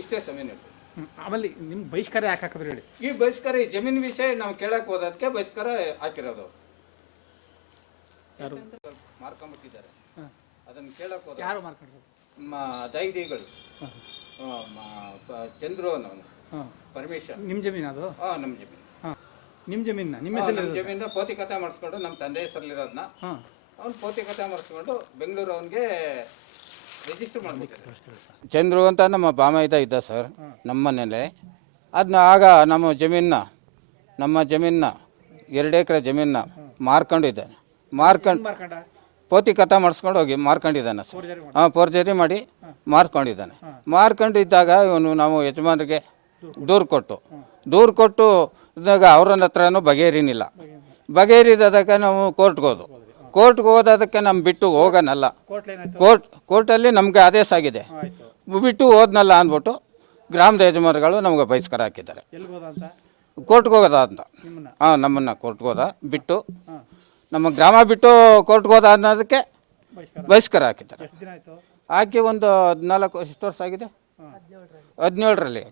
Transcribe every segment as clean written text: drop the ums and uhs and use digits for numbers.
ಇಷ್ಟೇ ಸಮಯ. ಆಮೇಲೆ ನಿಮ್ಮ ಬಹಿಷ್ಕಾರ ಯಾಕೆ ಹಾಕಿದ್ರಿ ಹೇಳಿ? ಈ ಬಹಿಷ್ಕಾರ ಈ ಜಮೀನು ವಿಷಯ ನಾವು ಕೇಳಕ್ಕೆ ಹೋದಕ್ಕೆ ಬಹಿಷ್ಕಾರ ಹಾಕಿರೋದು. ಯಾರು ಮಾರ್ಕೊಂಬಿಟ್ಟಿದ್ದಾರೆ, ಅದನ್ನು ಕೇಳಕ್ಕೆ ಹೋದ ಯಾರು ಮಾರ್ಕೊಂಡ್ರು? ದೈದಿಗಳು ಚಂದ್ರು ಅನ್ನೋನು ಪರಮೇಶ್ವರ್. ನಿಮ್ಮ ಜಮೀನು ಅದು? ನಮ್ಮ ಜಮೀನು. ನಿಮ್ಮ ಜಮೀನ ನಿಮ್ಮ ನಮ್ಮ ಜಮೀನ ಪೋತಿಕತೆ ಮಾಡಿಸ್ಕೊಂಡು ನಮ್ಮ ತಂದೆ ಹೆಸರಲ್ಲಿರೋದನ್ನ ಅವ್ನು ಪೋತಿಕತೆ ಮಾಡಿಸ್ಕೊಂಡು ಬೆಂಗಳೂರು ಅವನಿಗೆ ರಿಜಿಸ್ಟರ್ ಮಾಡ್ಬಿಟ್ಟಿದ್ದಾರೆ. ಚಂದ್ರು ಅಂತ ನಮ್ಮ ಬಾಮೈದ ಇದ್ದ ಸರ್ ನಮ್ಮ ಮನೇಲಿ. ಅದನ್ನ ಆಗ ನಮ್ಮ ಜಮೀನ 2 ಎಕರೆ ಜಮೀನ ಮಾರ್ಕೊಂಡಿದ್ದಾನೆ. ಮಾರ್ಕೊಂಡು ಪೋತಿಕತೆ ಮಾಡಿಸ್ಕೊಂಡು ಹೋಗಿ ಮಾರ್ಕೊಂಡಿದ್ದಾನೆ ಸರ್. ಫೋರ್ಜರಿ ಮಾಡಿ ಮಾರ್ಕೊಂಡಿದ್ದಾನೆ. ಮಾರ್ಕೊಂಡಿದ್ದಾಗ ಇವನು ನಾವು ಯಜಮಾನರಿಗೆ ದೂರು ಕೊಟ್ಟು ಇದ್ದಾಗ ಅವ್ರ ಹತ್ರನೂ ಬಗೆಹರಿನಿಲ್ಲ. ಬಗೆಹರಿದದಕ್ಕೆ ನಾವು ಕೋರ್ಟ್ಗೆ ಹೋದದಕ್ಕೆ ನಮ್ಮ ಬಿಟ್ಟು ಹೋಗೋನಲ್ಲ. ಕೋರ್ಟಲ್ಲಿ ನಮಗೆ ಆದೇಶ ಆಗಿದೆ, ಬಿಟ್ಟು ಹೋದ್ನಲ್ಲ ಅಂದ್ಬಿಟ್ಟು ಗ್ರಾಮದ ಯಜಮಾನರುಗಳು ನಮಗೆ ಬಹಿಷ್ಕಾರ ಹಾಕಿದ್ದಾರೆ. ಕೋರ್ಟ್ಗೆ ಹೋಗೋದ ಅಂತ ನಮ್ಮನ್ನು ಕೋರ್ಟ್ಗೆ ಹೋದ ಬಿಟ್ಟು ನಮ್ಮ ಗ್ರಾಮ ಬಿಟ್ಟು ಕೋರ್ಟ್ಗೆ ಹೋದ ಅನ್ನೋದಕ್ಕೆ ಬಹಿಷ್ಕಾರ ಹಾಕಿದ್ದಾರೆ. ಹಾಕಿ ಒಂದು 14 ಎಷ್ಟು ವರ್ಷ ಆಗಿದೆ? 17ರಲ್ಲಿ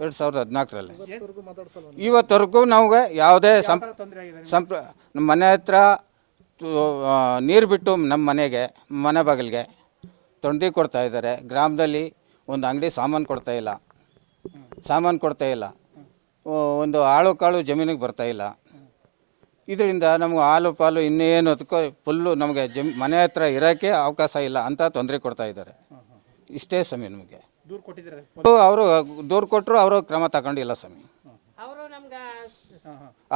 2014ರಲ್ಲಿ ಇವತ್ತವರೆಗೂ ನಮಗೆ ಯಾವುದೇ ನಮ್ಮ ಮನೆ ಹತ್ರ ನೀರು ಬಿಟ್ಟು ನಮ್ಮ ಮನೆ ಬಾಗಿಲಿಗೆ ತೊಂದರೆ ಕೊಡ್ತಾ ಇದ್ದಾರೆ. ಗ್ರಾಮದಲ್ಲಿ ಒಂದು ಅಂಗಡಿ ಸಾಮಾನು ಕೊಡ್ತಾ ಇಲ್ಲ. ಒಂದು ಆಳು ಕಾಳು ಜಮೀನಿಗೆ ಬರ್ತಾ ಇಲ್ಲ. ಇದರಿಂದ ನಮ್ಗೆ ಹಾಲು ಪಾಲು ಇನ್ನೇನು ಅದಕ್ಕೂ ಫುಲ್ಲು ನಮಗೆ ಮನೆ ಹತ್ರ ಇರೋಕ್ಕೆ ಅವಕಾಶ ಇಲ್ಲ ಅಂತ ತೊಂದರೆ ಕೊಡ್ತಾ ಇದ್ದಾರೆ. ಇಷ್ಟೇ ಸ್ವಾಮಿ. ನಮಗೆ ಅವರು ದೂರು ಕೊಟ್ಟರು, ಅವರು ಕ್ರಮ ತಗೊಂಡಿಲ್ಲ ಸ್ವಾಮಿ.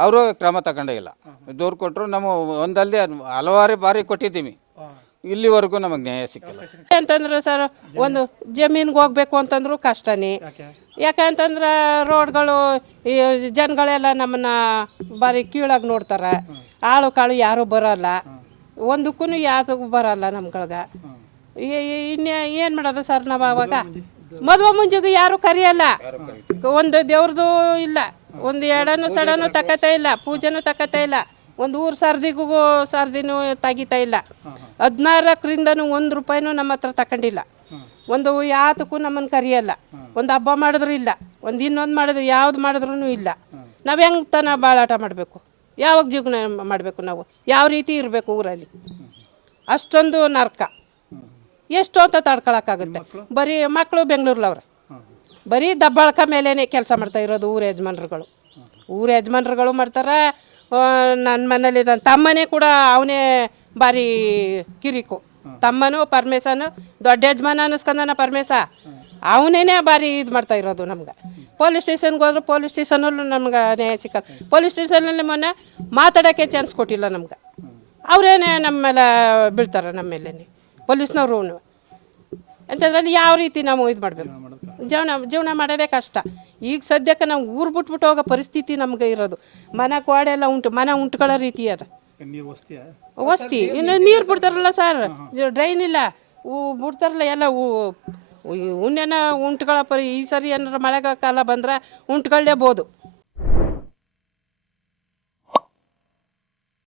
ಅವರು ಕ್ರಮ ತಗೊಂಡೇ ಇಲ್ಲ. ದೂರು ಕೊಟ್ಟರು, ನಾವು ಒಂದಲ್ಲಿ ಹಲವಾರು ಬಾರಿ ಕೊಟ್ಟಿದ್ದೀವಿ, ಇಲ್ಲಿವರೆಗೂ ನಮಗೆ ನ್ಯಾಯ ಸಿಕ್ಕಿಲ್ಲ. ಅಂತಂದ್ರೆ ಸರ್ ಒಂದು ಜಮೀನ್ಗೆ ಹೋಗ್ಬೇಕು ಅಂತಂದ್ರು ಕಷ್ಟನೇ. ಯಾಕಂತಂದ್ರೆ ರೋಡ್ಗಳು ಜನಗಳೆಲ್ಲ ನಮ್ಮನ್ನ ಬಾರಿ ಕೀಳಾಗಿ ನೋಡ್ತಾರೆ. ಆಳು ಕಾಳು ಯಾರು ಬರೋಲ್ಲ, ಒಂದಕ್ಕೂ ಯಾವ್ದಕ್ಕೂ ಬರೋಲ್ಲ ನಮ್ಗಳ್ಗೆ. ಏನು ಮಾಡೋದು ಸರ್? ನಾವು ಅವಾಗ ಮದುವೆ ಮುಂಜೆಗೆ ಯಾರು ಕರೆಯಲ್ಲ, ಒಂದು ದೇವ್ರದ್ದು ಇಲ್ಲ, ಒಂದು ಎಡನು ಸಡನು ತಕತಾ ಇಲ್ಲ, ಪೂಜೆನೂ ತಕತಾ ಇಲ್ಲ, ಒಂದು ಊರು ಸರ್ದಿನೂ ತೆಗಿತಾ ಇಲ್ಲ. 16ರಿಂದನೂ 1 ರೂಪಾಯಿನೂ ನಮ್ಮ ಹತ್ರ ತಗೊಂಡಿಲ್ಲ. ಒಂದು ಯಾತಕ್ಕೂ ನಮ್ಮನ್ನು ಕರೆಯಲ್ಲ. ಒಂದು ಹಬ್ಬ ಮಾಡಿದ್ರು ಇಲ್ಲ, ಒಂದು ಇನ್ನೊಂದು ಮಾಡಿದ್ರು ಯಾವ್ದು ಮಾಡಿದ್ರು ಇಲ್ಲ. ನಾವು ಹೆಂಗೆ ತನ ಬಾಳಾಟ ಮಾಡಬೇಕು? ಯಾವಾಗ ಜೀವನ ಮಾಡಬೇಕು? ನಾವು ಯಾವ ರೀತಿ ಇರಬೇಕು ಊರಲ್ಲಿ? ಅಷ್ಟೊಂದು ನರ್ಕ. ಎಷ್ಟು ಅಂತ ತಡ್ಕೊಳಕ್ಕಾಗುತ್ತೆ? ಬರೀ ಮಕ್ಕಳು ಬೆಂಗಳೂರಲ್ಲವ್ರೆ, ಬರೀ ದಬ್ಬಾಳ್ಕ ಮೇಲೇ ಕೆಲಸ ಮಾಡ್ತಾ ಇರೋದು ಊರ ಯಜಮಾನ್ರುಗಳು ಮಾಡ್ತಾರೆ. ನನ್ನ ಮನೇಲಿ ನನ್ನ ತಮ್ಮನೇ ಕೂಡ ಅವನೇ ಭಾರಿ ಕಿರಿಕು. ತಮ್ಮನು ಪರಮೇಶನು ದೊಡ್ಡ ಯಜಮಾನ ಅನ್ನಿಸ್ಕೊಂಡನ ಪರಮೇಶ, ಅವನೇನೇ ಭಾರಿ ಇದು ಮಾಡ್ತಾ ಇರೋದು ನಮ್ಗೆ. ಪೊಲೀಸ್ ಸ್ಟೇಷನ್ಗೆ ಹೋದ್ರು ಪೊಲೀಸ್ ಸ್ಟೇಷನಲ್ಲೂ ನಮ್ಗೆ ನ್ಯಾಯ ಸಿಕ್ಕಲ್ಲ. ಪೊಲೀಸ್ ಸ್ಟೇಷನಲ್ಲಿ ಮೊನ್ನೆ ಮಾತಾಡೋಕ್ಕೆ ಚಾನ್ಸ್ ಕೊಟ್ಟಿಲ್ಲ ನಮ್ಗೆ. ಅವರೇನೇ ನಮ್ಮ ಮೇಲೆ ಬೀಳ್ತಾರೆ, ನಮ್ಮ ಮೇಲೇ ಪೊಲೀಸ್ನವರು. ಅಂತಂದ್ರಲ್ಲಿ ಯಾವ ರೀತಿ ನಾವು ಇದು ಮಾಡಬೇಕು? ಜೀವನ ಮಾಡೋದೇ ಕಷ್ಟ. ಈಗ ಸದ್ಯಕ್ಕೆ ನಾವು ಊರು ಬಿಟ್ಬಿಟ್ಟು ಹೋಗೋ ಪರಿಸ್ಥಿತಿ ನಮ್ಗೆ ಇರೋದು. ಮನೆ ಗೋಡೆ ಎಲ್ಲ ಮನೆ ಉಂಟ್ಕೊಳ್ಳೋ ರೀತಿ ಅದ. ವಸ್ತಿ ಇನ್ನು ನೀರು ಬಿಡ್ತಾರಲ್ಲ ಸರ್, ಡ್ರೈನ್ ಇಲ್ಲ, ಬಿಡ್ತಾರಲ್ಲ ಎಲ್ಲ ಉಣ್ಣೆನ ಉಂಟ್ಗಳ ಈ ಸರಿ ಏನಾರ ಮಳೆಗಾಲ ಬಂದ್ರೆ ಉಂಟ್ಕೊಳ್ಳೇಬೋದು.